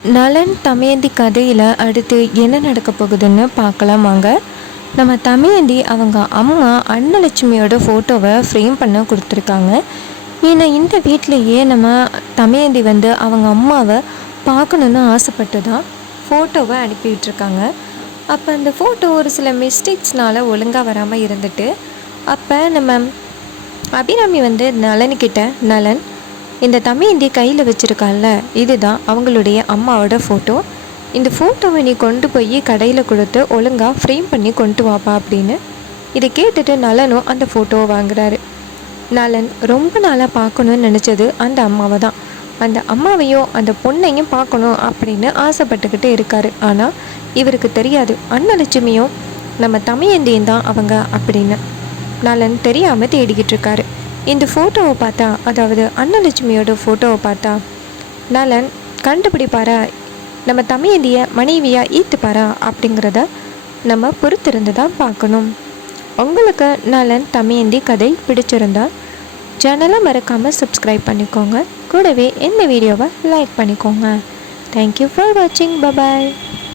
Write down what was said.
நலன் தமையந்தி கதையில் அடுத்து என்ன நடக்க போகுதுன்னு பார்க்கலாம் வாங்க. நம்ம தமையந்தி அவங்க அம்மா அன்னலட்சுமியோட ஃபோட்டோவை ஃப்ரேம் பண்ண கொடுத்துருக்காங்க. ஏன்னா இந்த வீட்டிலையே நம்ம தமையந்தி வந்து அவங்க அம்மாவை பார்க்கணுன்னு ஆசைப்பட்டு தான் ஃபோட்டோவை அனுப்பிவிட்ருக்காங்க அப்போ அந்த ஃபோட்டோ ஒரு சில மிஸ்டேக்ஸ்னால் ஒழுங்காக வராமல் இருந்துட்டு அப்போ நம்ம அபிராமி வந்து நலனுக்கிட்ட நலன் இந்த தமையந்தி கையில் வச்சுருக்கால இதுதான் அவங்களுடைய அம்மாவோட ஃபோட்டோ இந்த ஃபோட்டோவை நீ கொண்டு போய் கடையில் கொடுத்து ஒழுங்காக ஃப்ரேம் பண்ணி கொண்டு வாப்பா அப்படின்னு. இதை கேட்டுட்டு நலனும் அந்த ஃபோட்டோவை வாங்குறாரு. நலன் ரொம்ப நாளாக பார்க்கணுன்னு நினச்சது அந்த அம்மாவை தான். அந்த அம்மாவையும் அந்த பொண்ணையும் பார்க்கணும் அப்படின்னு ஆசைப்பட்டுக்கிட்டு இருக்காரு. ஆனால் இவருக்கு தெரியாது. அன்னலட்சுமியும் நம்ம தமையந்தியும் தான் அவங்க அப்படின்னு. நலன் தெரியாமல் தேடிக்கிட்டு இருக்காரு. இந்த ஃபோட்டோவை பார்த்தா அதாவது அன்னலட்சுமியோட ஃபோட்டோவை பார்த்தா நலன் கண்டுபிடிப்பாரா? நம்ம தமையந்திய மனைவியாக ஈத்துப்பாரா அப்படிங்கிறத நம்ம பொறுத்திருந்து தான் பார்க்கணும். உங்களுக்கு நலன் தமையந்தி கதை பிடிச்சிருந்தா சேனலை மறக்காமல் சப்ஸ்கிரைப் பண்ணிக்கோங்க. கூடவே இந்த வீடியோவை லைக் பண்ணிக்கோங்க. தேங்க்யூ ஃபார் வாட்சிங் பபாய்